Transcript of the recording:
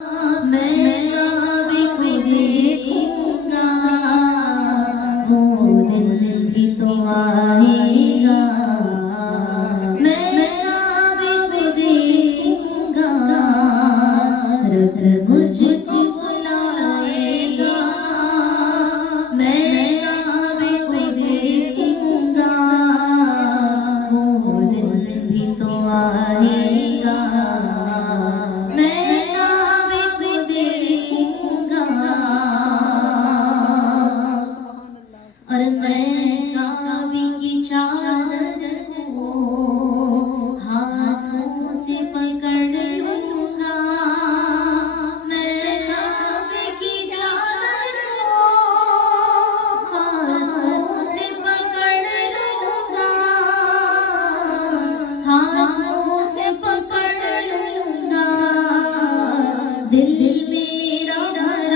मैं काबे को देखूंगा, वो दिन भी तो आएगा। मैं काबे को देखूंगा, रब मुझको बुलाएगा। मैं काबे को देखूंगा, वो दिन भी तो आएगा। और मैं काबे की चादर को हाथों से पकड़ लूंगा। मैं काबे की चादर को हाथों से पकड़ लूंगा, हाथों से पकड़ लूंगा। दिल